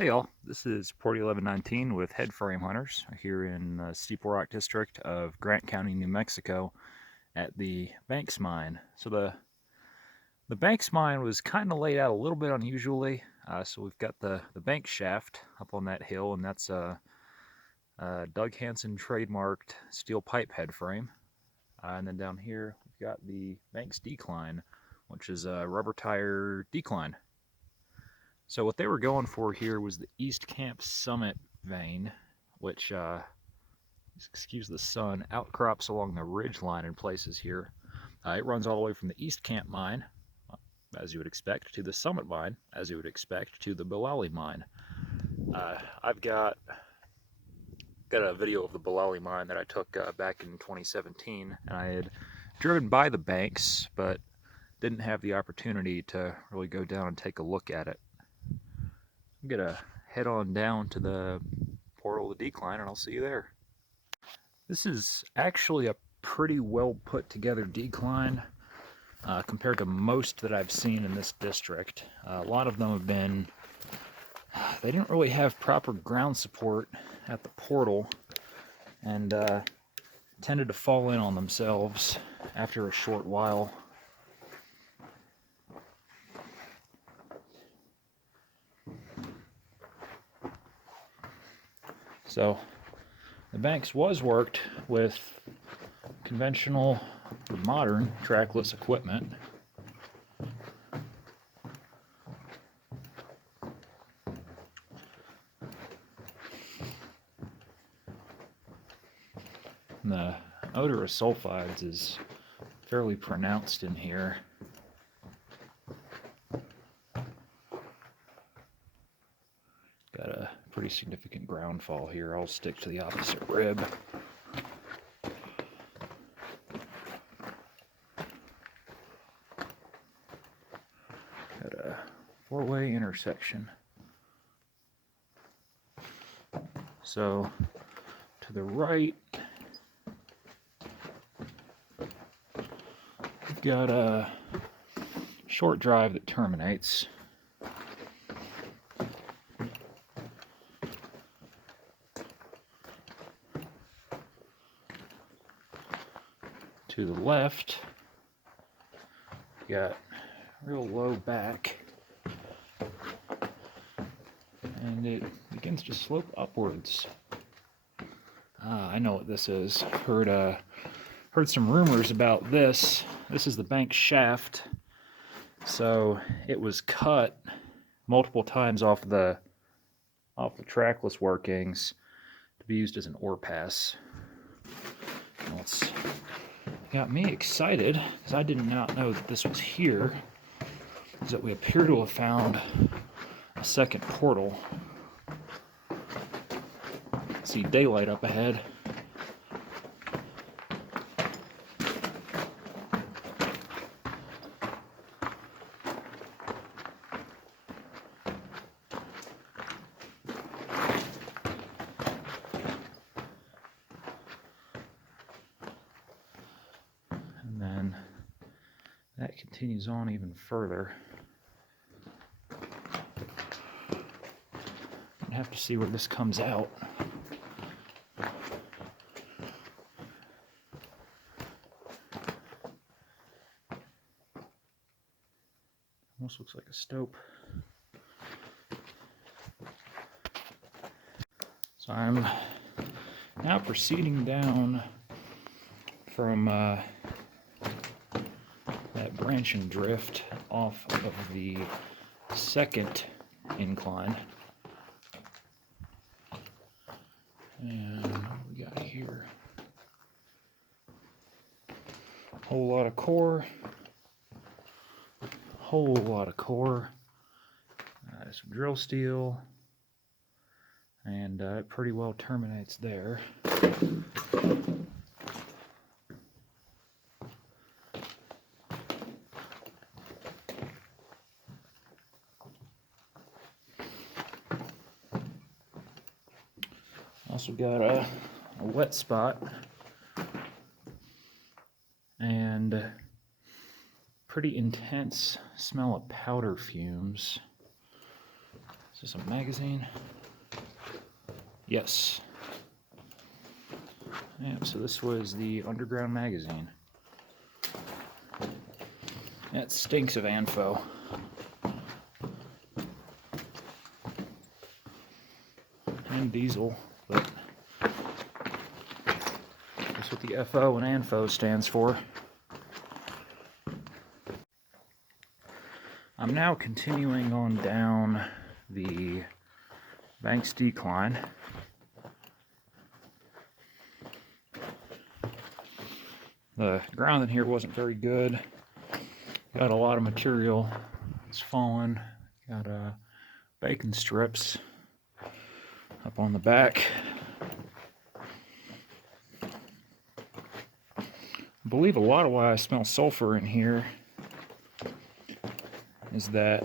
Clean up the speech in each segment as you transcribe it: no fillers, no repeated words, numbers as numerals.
Hey y'all, this is Port 1119 with Head Frame Hunters here in the Steeple Rock district of Grant County, New Mexico at the Banks Mine. So the Banks Mine was kind of laid out a little bit unusually. So we've got the Banks shaft up on that hill, and that's a Doug Hansen trademarked steel pipe head frame. And then down here we've got the Banks decline, which is a rubber tire decline. So what they were going for here was the East Camp Summit vein, which, excuse the sun, outcrops along the ridge line in places here. It runs all the way from the East Camp mine, as you would expect, to the Summit mine, as you would expect, to the Billali mine. I've got a video of the Billali mine that I took back in 2017, and I had driven by the banks, but didn't have the opportunity to really go down and take a look at it. I'm gonna head on down to the portal of the decline and I'll see you there. This is actually a pretty well put together decline compared to most that I've seen in this district. A lot of them have been, they didn't really have proper ground support at the portal and tended to fall in on themselves after a short while. So the banks was worked with conventional or modern trackless equipment. And the odor of sulfides is fairly pronounced in here. Got a pretty significant ground fall here. I'll stick to the opposite rib. Got a four-way intersection. So to the right, we've got a short drive that terminates. To the left, got real low back, and it begins to slope upwards. I know what this is. Heard some rumors about this. This is the bank shaft. So it was cut multiple times off the trackless workings to be used as an ore pass. Well, it's got me excited because I did not know that this was here. Is that we appear to have found a second portal. See daylight up ahead. And then that continues on even further. I have to see where this comes out. Almost looks like a stope. So I'm now proceeding down from that branch and drift off of the second incline. And what we got here? Whole lot of core. Whole lot of core. Some drill steel. And it pretty well terminates there. Also got a wet spot and pretty intense smell of powder fumes. Is this a magazine? Yes. Yeah, so this was the underground magazine. That stinks of ANFO. And diesel, but that's what the FO and ANFO stands for. I'm now continuing on down the Banks decline. The ground in here wasn't very good. Got a lot of material. It's fallen. Got bacon strips up on the back. I believe a lot of why I smell sulfur in here is that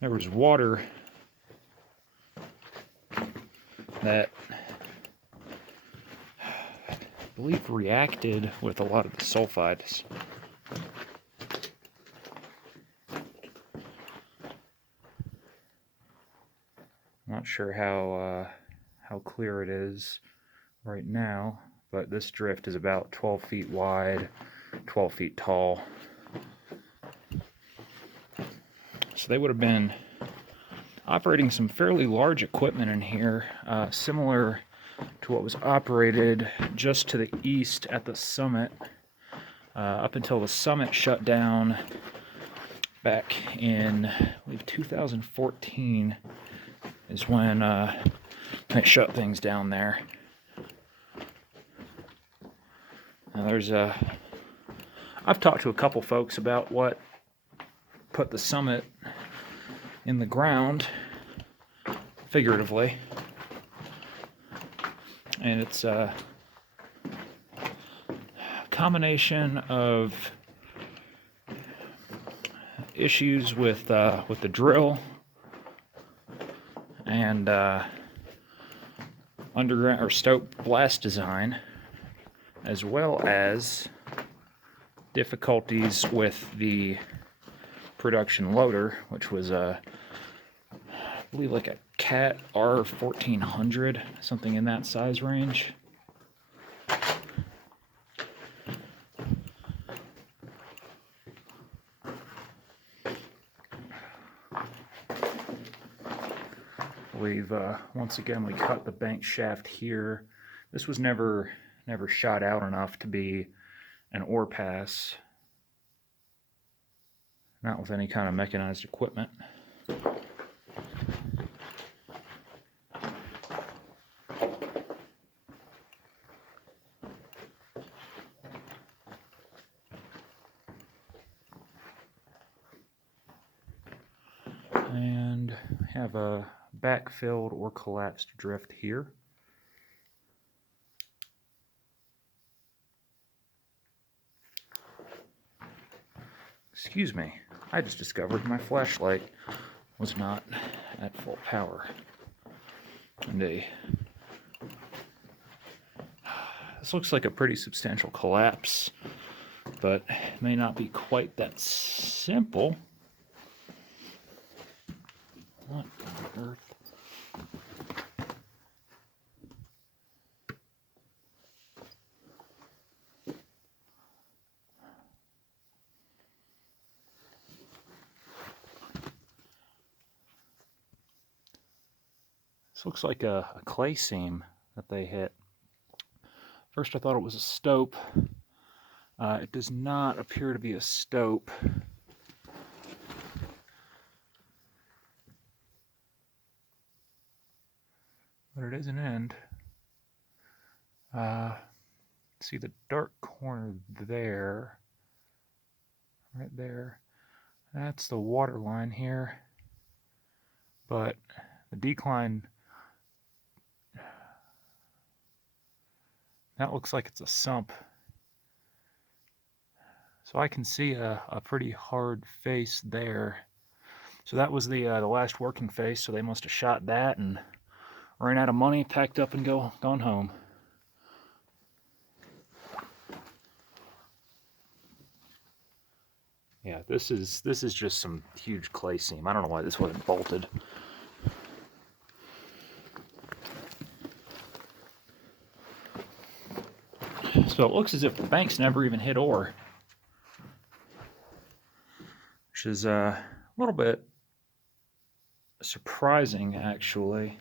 there was water that I believe reacted with a lot of the sulfides. Not sure how clear it is right now, but this drift is about 12 feet wide, 12 feet tall. So they would have been operating some fairly large equipment in here, similar to what was operated just to the east at the summit, up until the summit shut down back in, I believe, 2014 is when they shut things down there. Now I've talked to a couple folks about what put the summit in the ground, figuratively, and it's a combination of issues with the drill and underground or stope blast design, as well as difficulties with the production loader, which was I believe like a Cat R1400, something in that size range. Once again, we cut the bank shaft here. This was never shot out enough to be an ore pass, not with any kind of mechanized equipment. And have a backfilled or collapsed drift here. Excuse me, I just discovered my flashlight was not at full power. And this looks like a pretty substantial collapse, but it may not be quite that simple. What on earth? This looks like a clay seam that they hit. First I thought it was a stope. It does not appear to be a stope. But it is an end. See the dark corner there, right there. That's the water line here. But the decline, that looks like it's a sump. So I can see a pretty hard face there. So that was the last working face, so they must have shot that and ran out of money, packed up and gone home. Yeah, this is just some huge clay seam. I don't know why this wasn't bolted. So it looks as if the banks never even hit ore, which is a little bit surprising, actually.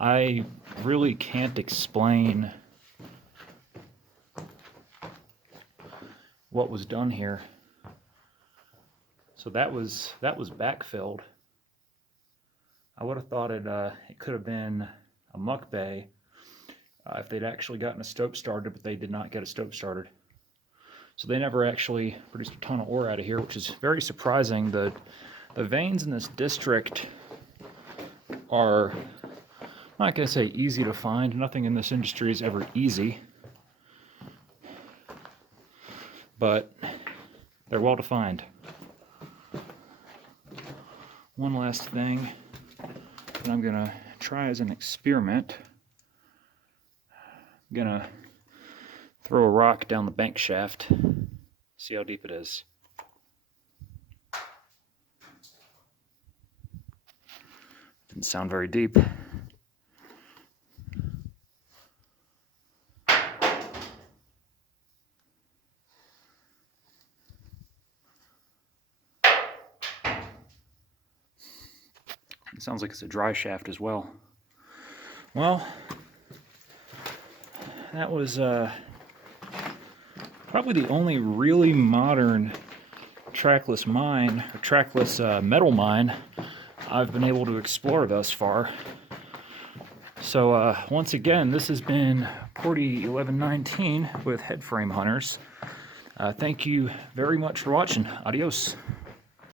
I really can't explain what was done here. So that was backfilled. I would have thought it could have been a muck bay if they'd actually gotten a stope started, but they did not get a stope started. So they never actually produced a ton of ore out of here, which is very surprising. The veins in this district are, I'm not going to say easy to find. Nothing in this industry is ever easy, but they're well defined. One last thing that I'm going to try as an experiment. I'm going to throw a rock down the bank shaft, see how deep it is. Didn't sound very deep. It sounds like it's a dry shaft as well. Well, that was probably the only really modern trackless mine, or trackless metal mine I've been able to explore thus far. So once again, this has been Porty 1119 with Headframe Hunters. Thank you very much for watching. Adios.